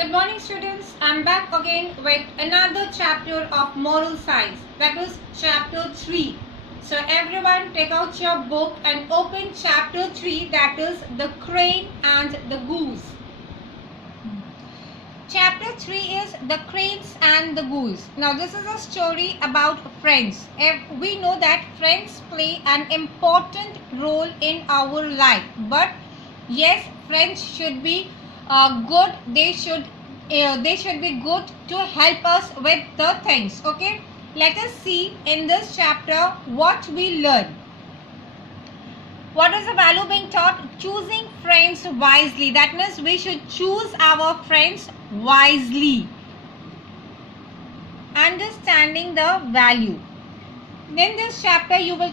Good morning, students. I'm back again with another chapter of moral science. That is chapter 3. So everyone take out your book and open chapter 3, that is the crane and the goose. Chapter 3 is the cranes and the goose. Now this is a story about friends. We know that friends play an important role in our life. But yes, friends should be good. They should be good to help us with the things. Okay, let us see in this chapter what we learn. What is the value being taught? Choosing friends wisely. That means we should choose our friends wisely. Understanding the value. In this chapter, you will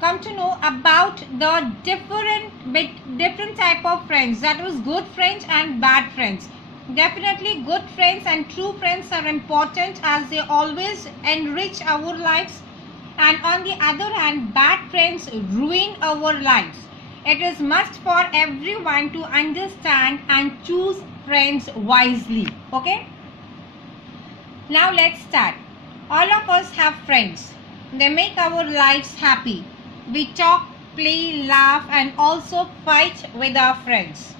come to know about the different type of friends. That is good friends and bad friends. Definitely, good friends and true friends are important as they always enrich our lives. And on the other hand, bad friends ruin our lives. It is must for everyone to understand and choose friends wisely. Okay? Now let's start. All of us have friends. They make our lives happy. We talk, play, laugh and also fight with our friends.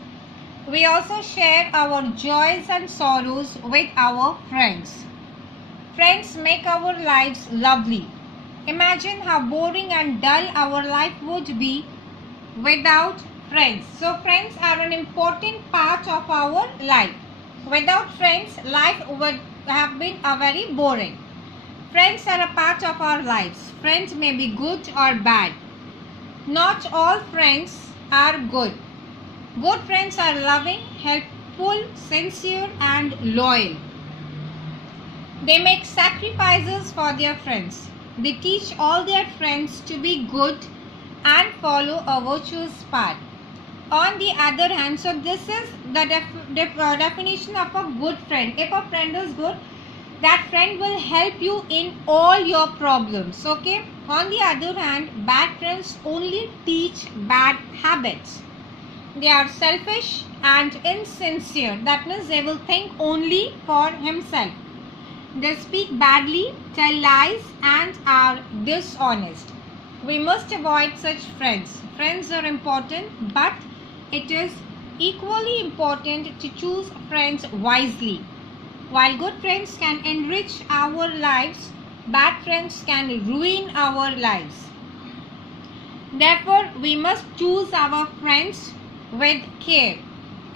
We also share our joys and sorrows with our friends. Friends make our lives lovely. Imagine how boring and dull our life would be without friends. So friends are an important part of our life. Without friends, life would have been very boring. Friends are a part of our lives. Friends may be good or bad. Not all friends are good. Good friends are loving, helpful, sincere and loyal. They make sacrifices for their friends. They teach all their friends to be good and follow a virtuous path. On the other hand, so this is the definition of a good friend. If a friend is good, that friend will help you in all your problems. Okay. On the other hand, bad friends only teach bad habits. They are selfish and insincere. That means they will think only for himself. They speak badly, tell lies and are dishonest. We must avoid such friends. Friends are important, but it is equally important to choose friends wisely. While good friends can enrich our lives, bad friends can ruin our lives. Therefore, we must choose our friends with care.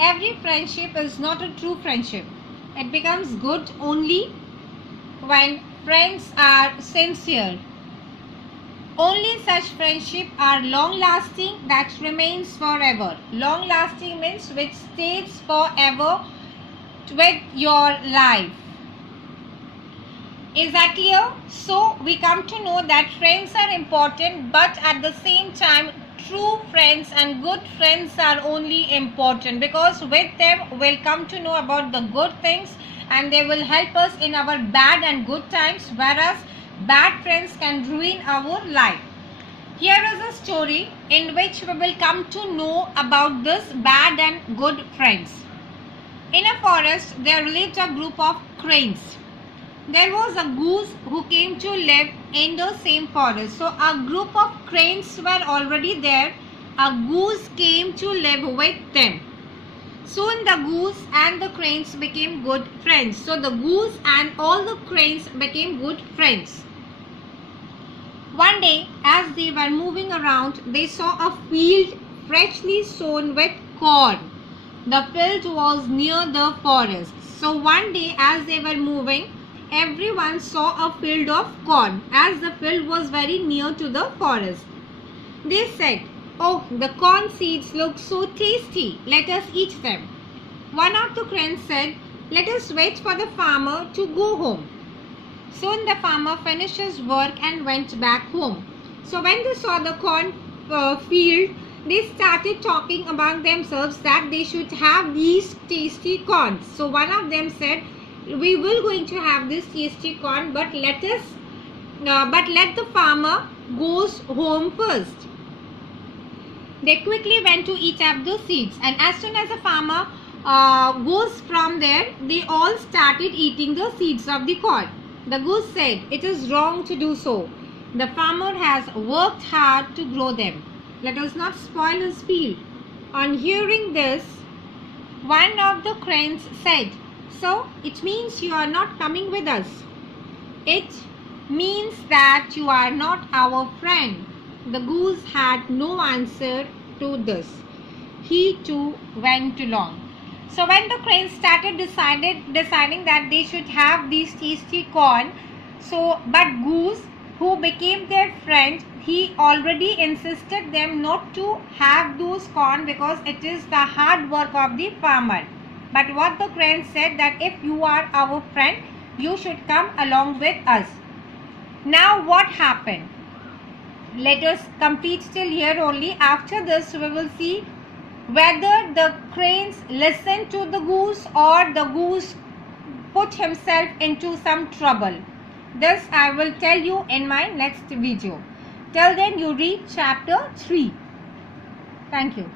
Every friendship is not a true friendship. It becomes good only when friends are sincere. Only such friendship are long lasting, that remains forever. Long lasting means which stays forever with your life. Is that clear? So we come to know that friends are important, but at the same time true friends and good friends are only important, because with them we'll come to know about the good things and they will help us in our bad and good times, whereas bad friends can ruin our life. Here is a story in which we will come to know about this bad and good friends. In a forest there lived a group of cranes. There was a goose who came to live in the same forest. So a group of cranes were already there. A goose came to live with them. Soon the goose and the cranes became good friends. So the goose and all the cranes became good friends. One day, as they were moving around, they saw a field freshly sown with corn. The field was near the forest. So one day, as they were moving, everyone saw a field of corn, as the field was very near to the forest. They said, "Oh, the corn seeds look so tasty. Let us eat them." One of the cranes said, "Let us wait for the farmer to go home." Soon the farmer finished his work and went back home. So when they saw the corn field, they started talking among themselves that they should have these tasty corns. So one of them said, "We will going to have this tasty corn, but let the farmer goes home first." They quickly went to eat up the seeds, and as soon as the farmer goose from there, they all started eating the seeds of the corn. The goose said, "It is wrong to do so. The farmer has worked hard to grow them. Let us not spoil his field." On hearing this, one of the cranes said, "So it means you are not coming with us. It means that you are not our friend." The goose had no answer to this. He too went along. So when the cranes started deciding that they should have these tasty corn, but goose, who became their friend, he already insisted them not to have those corn because it is the hard work of the farmer. But what the crane said, that if you are our friend, you should come along with us. Now what happened? Let us complete till here only. After this we will see whether the cranes listened to the goose or the goose put himself into some trouble. This I will tell you in my next video. Till then, you read chapter 3. Thank you.